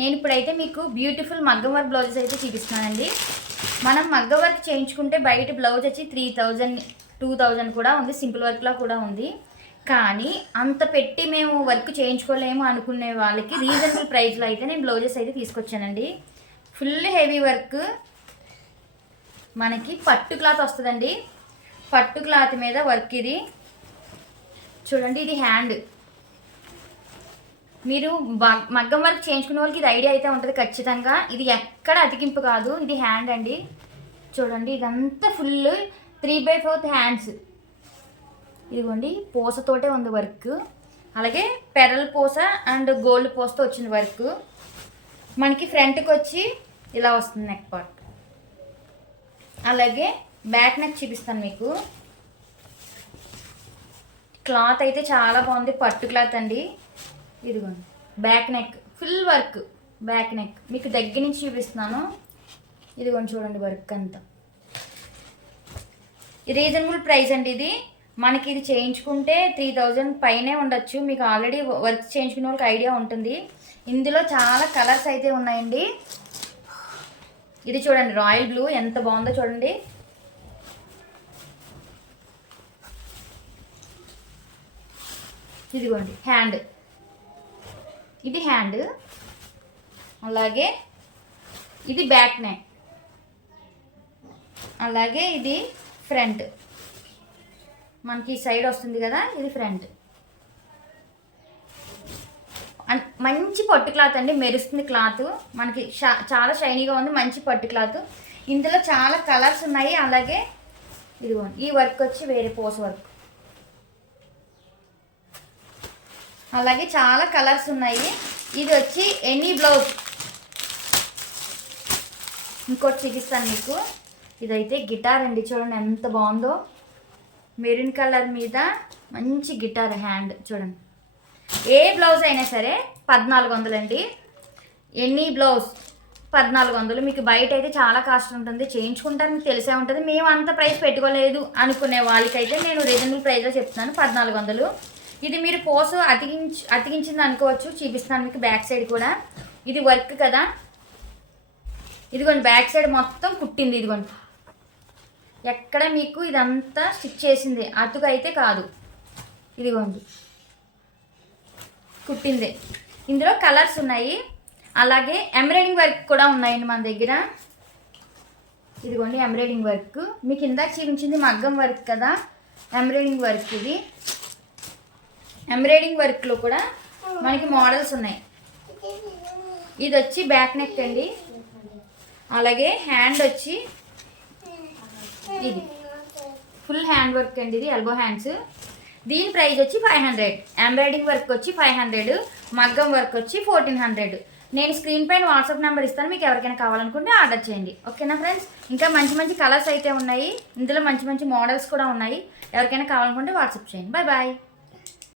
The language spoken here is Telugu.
నేను ఇప్పుడైతే మీకు బ్యూటిఫుల్ మగ్గం వర్క్ బ్లౌజెస్ అయితే చూపిస్తున్నానండి. మనం మగ్గం వర్క్ చేయించుకుంటే బయట బ్లౌజ్ వచ్చి 3000 2000 కూడా ఉంది, సింపుల్ వర్క్లో కూడా ఉంది. కానీ అంత పెట్టి మేము వర్క్ చేయించుకోలేము అనుకునే వాళ్ళకి రీజనబుల్ ప్రైస్లో అయితే నేను బ్లౌజెస్ అయితే తీసుకొచ్చానండి. ఫుల్ హెవీ వర్క్, మనకి పట్టు క్లాత్ వస్తుందండి. పట్టు క్లాత్ మీద వర్క్ ఇది చూడండి. ఇది హ్యాండ్, మీరు మగ్గం వర్క్ చేయించుకునే వాళ్ళకి ఇది ఐడియా అయితే ఉంటుంది ఖచ్చితంగా. ఇది ఎక్కడ అతికింపు కాదు, ఇది హ్యాండ్ అండి. చూడండి ఇదంతా ఫుల్ 3/4 హ్యాండ్స్. ఇదిగోండి పూసతోటే ఉంది వర్క్. అలాగే పెరల్ పూస అండ్ గోల్డ్ పూసతో వచ్చిన వర్క్. మనకి ఫ్రంట్కి వచ్చి ఇలా వస్తుంది నెక్ పార్ట్. అలాగే బ్యాక్ నెక్ చూపిస్తాను మీకు. క్లాత్ అయితే చాలా బాగుంది, పట్టు క్లాత్ అండి. ఇదిగోండి back neck full work. Back neck మీకు దగ్గర నుంచి చూపిస్తున్నాను. ఇదిగోండి చూడండి వర్క్ అంతా. రీజనబుల్ ప్రైస్ అండి ఇది. మనకి ఇది చేయించుకుంటే 3000 పైనే ఉండొచ్చు. మీకు ఆల్రెడీ వర్క్ చేయించుకునే వాళ్ళకి ఐడియా ఉంటుంది. ఇందులో చాలా కలర్స్ అయితే ఉన్నాయండి. ఇది చూడండి రాయల్ బ్లూ ఎంత బాగుందో చూడండి. ఇదిగోండి హ్యాండ్, ఇది హ్యాండ్. అలాగే ఇది బ్యాక్ నెక్, అలాగే ఇది ఫ్రంట్. మనకి సైడ్ వస్తుంది కదా, ఇది ఫ్రంట్. మంచి పట్టు క్లాత్ అండి, మెరుస్తుంది క్లాత్. మనకి చాలా షైనీగా ఉంది, మంచి పట్టు క్లాత్. ఇందులో చాలా కలర్స్ ఉన్నాయి. అలాగే ఇదిగోండి ఈ వర్క్ వచ్చి వేరే పోస్ వర్క్. అలాగే చాలా కలర్స్ ఉన్నాయి. ఇది వచ్చి ఎనీ బ్లౌజ్. ఇంకోటి చూపిస్తాను మీకు. ఇదైతే గిటార్ అండి, చూడండి ఎంత బాగుందో. మెరూన్ కలర్ మీద మంచి గిటార్ హ్యాండ్ చూడండి. ఏ బ్లౌజ్ అయినా సరే 1400 అండి. Any blouse 1400. మీకు బయట అయితే చాలా కాస్ట్ ఉంటుంది, చేయించుకుంటారు మీకు తెలిసే ఉంటుంది. మేము అంత ప్రైస్ పెట్టుకోలేదు అనుకునే వాళ్ళకైతే నేను రీజనబుల్ ప్రైస్లో చెప్తున్నాను, 1400. ఇది మీరు పోసు అతికించింది అనుకోవచ్చు. చూపిస్తున్నాను మీకు బ్యాక్ సైడ్ కూడా. ఇది వర్క్ కదా, ఇదిగోండి బ్యాక్ సైడ్ మొత్తం కుట్టింది. ఇదిగోండి ఎక్కడ మీకు ఇదంతా స్టిచ్ చేసింది, అతుకు అయితే కాదు. ఇదిగోండి కుట్టిందే. ఇందులో కలర్స్ ఉన్నాయి. అలాగే ఎంబ్రాయిడింగ్ వర్క్ కూడా ఉన్నాయండి మన దగ్గర. ఇదిగోండి ఎంబ్రాయిడింగ్ వర్క్. మీకు ఇందాక చూపించింది మగ్గం వర్క్ కదా, ఎంబ్రాయిడింగ్ వర్క్ ఇది. ఎంబ్రాయిడింగ్ వర్క్లో కూడా మనకి మోడల్స్ ఉన్నాయి. ఇది వచ్చి బ్యాక్ నెక్ అండి. అలాగే హ్యాండ్ వచ్చి ఇది ఫుల్ హ్యాండ్ వర్క్ అండి. ఇది ఎల్బో హ్యాండ్స్. దీని ప్రైస్ వచ్చి 500. ఎంబ్రాయిడింగ్ వర్క్ వచ్చి 500, మగ్గం వర్క్ వచ్చి 1400. నేను స్క్రీన్ పైన వాట్సాప్ నెంబర్ ఇస్తాను, మీకు ఎవరికైనా కావాలనుకుంటే ఆర్డర్ చేయండి. ఓకేనా ఫ్రెండ్స్? ఇంకా మంచి మంచి కలర్స్ అయితే ఉన్నాయి. ఇందులో మంచి మంచి మోడల్స్ కూడా ఉన్నాయి. ఎవరికైనా కావాలనుకుంటే వాట్సాప్ చేయండి. Bye bye.